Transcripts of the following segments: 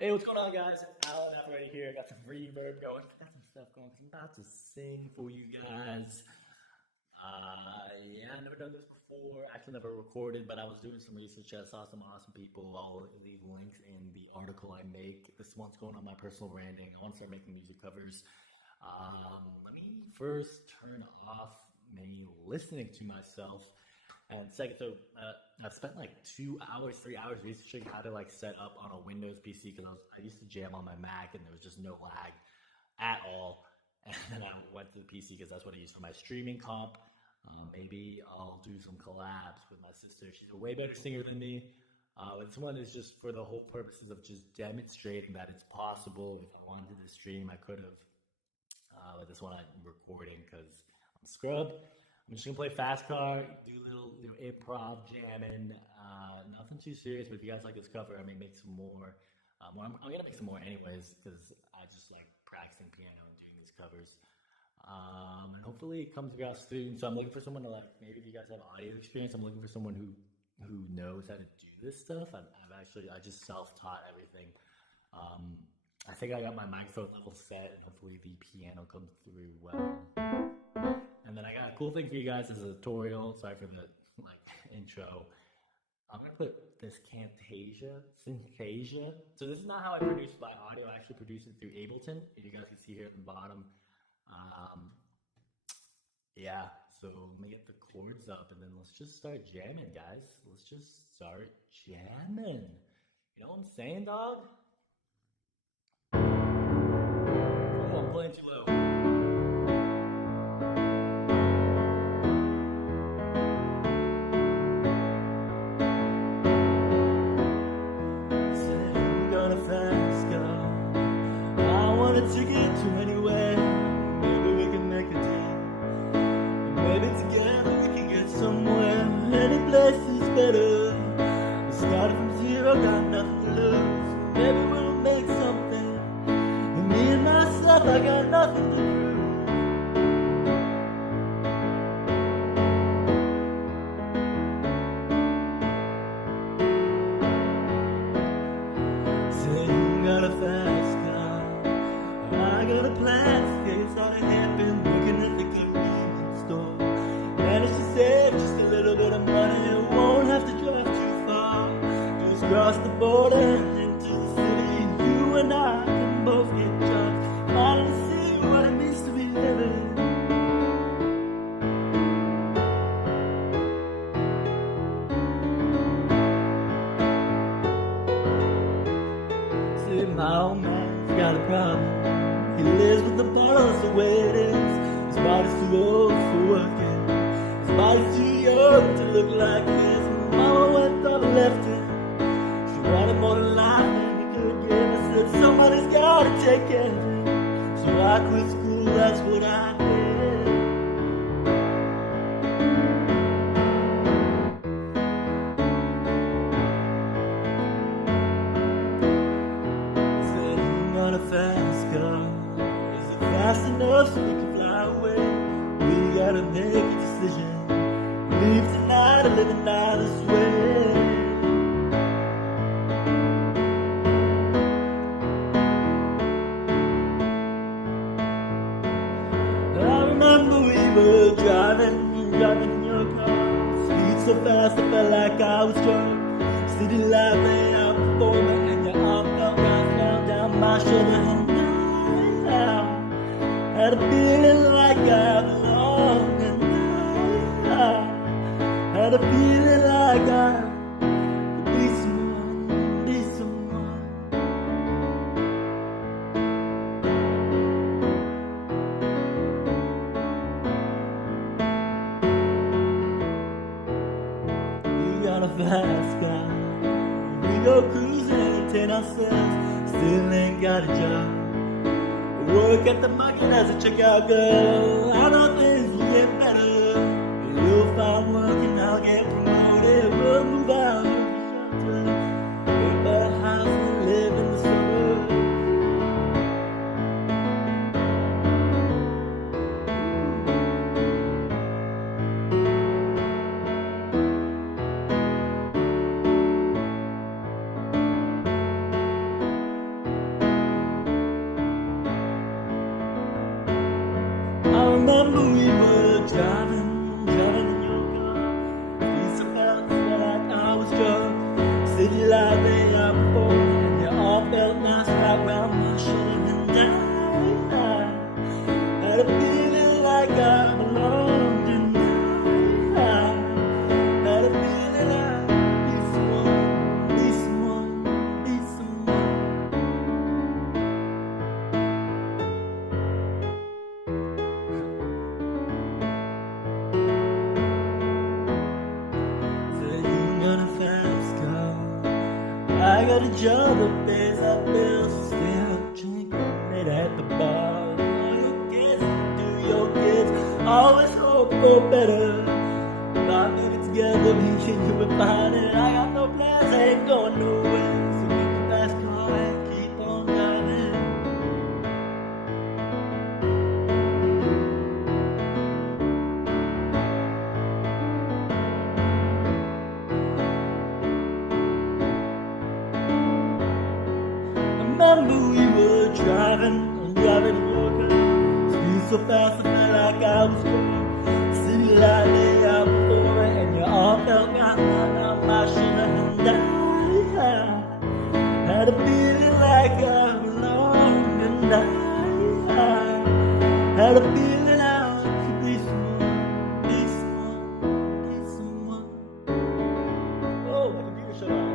Hey, what's going on, guys? Alan right here. Got some reverb going. Got some stuff going. I'm about to sing for you guys. Yeah, I've never done this before. Actually, never recorded, but I was doing some research. I saw some awesome people. I'll leave links in the article I make. This one's going on my personal branding. I want to start making music covers. Let me first turn off me listening to myself. And second, I've spent like 2 hours, 3 hours researching how to like set up on a Windows PC because I used to jam on my Mac and there was just no lag at all. And then I went to the PC because that's what I use for my streaming comp. Maybe I'll do some collabs with my sister. She's a way better singer than me. This one is just for the whole purposes of just demonstrating that it's possible. If I wanted to stream, I could have. But this one I'm recording because I'm scrubbed. I'm just gonna play fast car, do improv, jamming, nothing too serious. But if you guys like this cover, I may make some more. I'm gonna make some more anyways because I just like practicing piano and doing these covers. And hopefully it comes across soon. So I'm looking for someone to like, maybe if you guys have audio experience, I'm looking for someone who knows how to do this stuff. I just self-taught everything. I think I got my microphone level set, and hopefully the piano comes through well. And then I got a cool thing for you guys as a tutorial. Sorry for the intro. I'm gonna put this Synthesia. So this is not how I produce my audio. I actually produce it through Ableton. If you guys can see here at the bottom. Yeah. So let me get the chords up, and then let's just start jamming, guys. Let's just start jamming. You know what I'm saying, dog? Oh, I'm playing too low. Ticket to anywhere, maybe we can make a deal, and maybe together we can get somewhere. Any place is better. We started from zero, got nothing to lose. Maybe we'll make something. And me and myself, I got nothing to prove. Say you got a fast car, I got a plan to get started happen. Working at the convenience store, managed to save just a little bit of money. Won't have to drive too far, just cross the border into the city. You and I can both get jobs, finally see what it means to be living. See, my old man's got a problem. He lives with the bottles the way it is. His body's too old for working. His body's too young to look like his. Mama went up and left him. She wanted more than life and he could give. I said somebody's gotta take care of him. So I quit school, that's what I did. Said you got a fast car, fast enough so we can fly away. We gotta make a decision. Leave tonight or live the night this way. I remember we were driving in your car. Speed so fast I felt like I was drunk. City light laying out before me, and your arm felt right down my shoulder. Had a feeling like I belonged, and I had a feeling like I could be someone, be someone. We got a fast car, we go cruising, entertain ourselves, still ain't got a job. Work at the market as a checkout girl. I know things will get better. You'll find work and I'll get promoted. We'll move out of the shelter, get a house and live in the suburbs. remember we were driving in your car. We felt like I was drunk. City light day out before, and you all felt nice right round my shoulder. And I had a feeling like I belonged, and I had a feeling like be someone, be someone, be someone. Said you got a fast car, I got a job up days I feel so still drinking it at the bar. All you kids do your kids always hope for better. 5 minutes together, me and you were fine, and I got no plans, I ain't going nowhere. So get your fast car and keep on driving. Remember we were driving to your car. Speed so fast I felt like I was drunk. City light lay out before, and you all felt got on my shoulder. And I had a feeling like I belonged, and I had a feeling I could be someone, be someone, be someone. Oh, my computer shut off.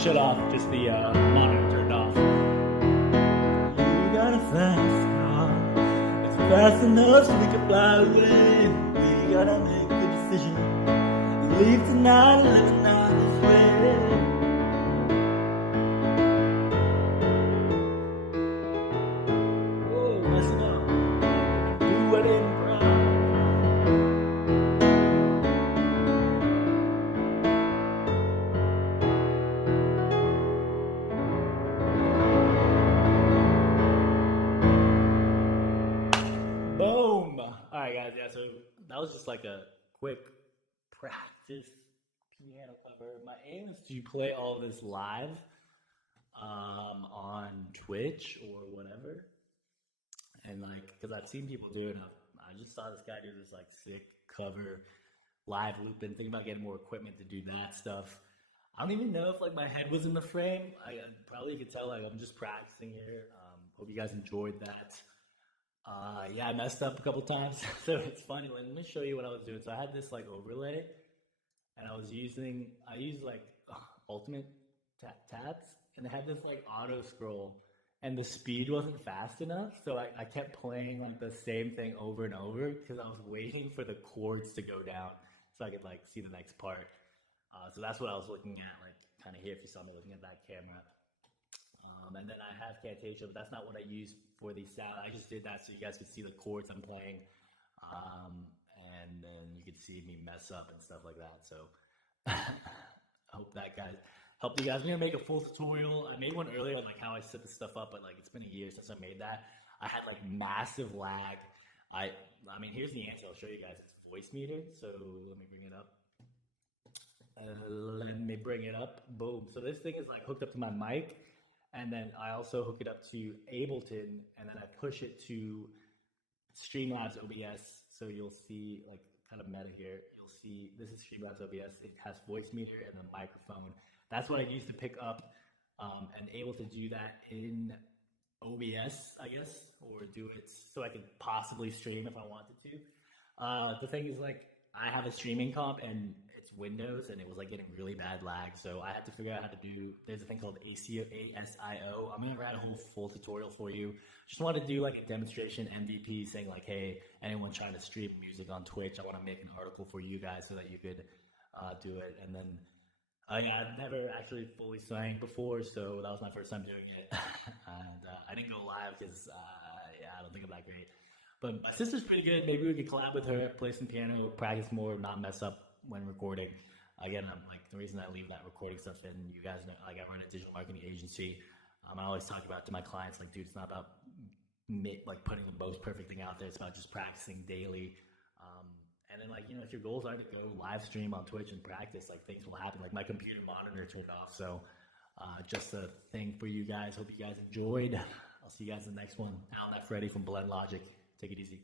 Shut off, just the monitor turned off. You got a fast car, it's fast enough so we can fly away. We gotta make a decision, leave tonight and live the night this way. Oh, messing up, do what in proud. Boom! Alright guys, yeah, so that was just like a quick practice piano cover. My aim is to play all this live on Twitch or whatever. And like, because I've seen people do it, and I just saw this guy do this like sick cover live looping, thinking about getting more equipment to do that stuff. I don't even know if like my head was in the frame. I probably could tell like I'm just practicing here. Hope you guys enjoyed that. Yeah, I messed up a couple times, so it's funny. Let me show you what I was doing. So I had this like overlay, and I used like ultimate tabs, and it had this like auto scroll, and the speed wasn't fast enough, so I kept playing like the same thing over and over because I was waiting for the chords to go down so I could like see the next part. So that's what I was looking at, like kind of here if you saw me looking at that camera. And then I have Synthesia, but that's not what I used for the sound. I just did that so you guys could see the chords I'm playing, and then you could see me mess up and stuff like that. So I hope that guys helped you guys. I'm gonna make a full tutorial. I made one earlier on like how I set this stuff up, but like it's been a year since I made that. I had like massive lag. I mean, here's the answer. I'll show you guys. It's voice metered. So let me bring it up. Boom. So this thing is like hooked up to my mic. And then I also hook it up to Ableton, and then I push it to Streamlabs OBS. So you'll see, like, kind of meta here. You'll see this is Streamlabs OBS. It has voice meter and a microphone. That's what I use to pick up and able to do that in OBS, I guess, or do it so I could possibly stream if I wanted to. The thing is, like, I have a streaming comp and it's Windows, and it was like getting really bad lag, so I had to figure out how to do. There's a thing called ASIO. I'm gonna write a whole full tutorial for you. Just want to do like a demonstration MVP saying like, hey, anyone trying to stream music on Twitch, I want to make an article for you guys so that you could do it. And then I've never actually fully sang before, so that was my first time doing it. And I didn't go live because I don't think I'm that great. But my sister's pretty good. Maybe we could collab with her, play some piano, practice more, not mess up when recording. Again, I'm like, the reason I leave that recording stuff in, you guys know, like, I run a digital marketing agency. I always talk about to my clients, like, dude, it's not about like putting the most perfect thing out there. It's about just practicing daily. And then, like, you know, if your goals are to go live stream on Twitch and practice, like, things will happen. Like, my computer monitor turned off. So, just a thing for you guys. Hope you guys enjoyed. I'll see you guys in the next one. Alan F. Freddy from Blendlogic. Take it easy.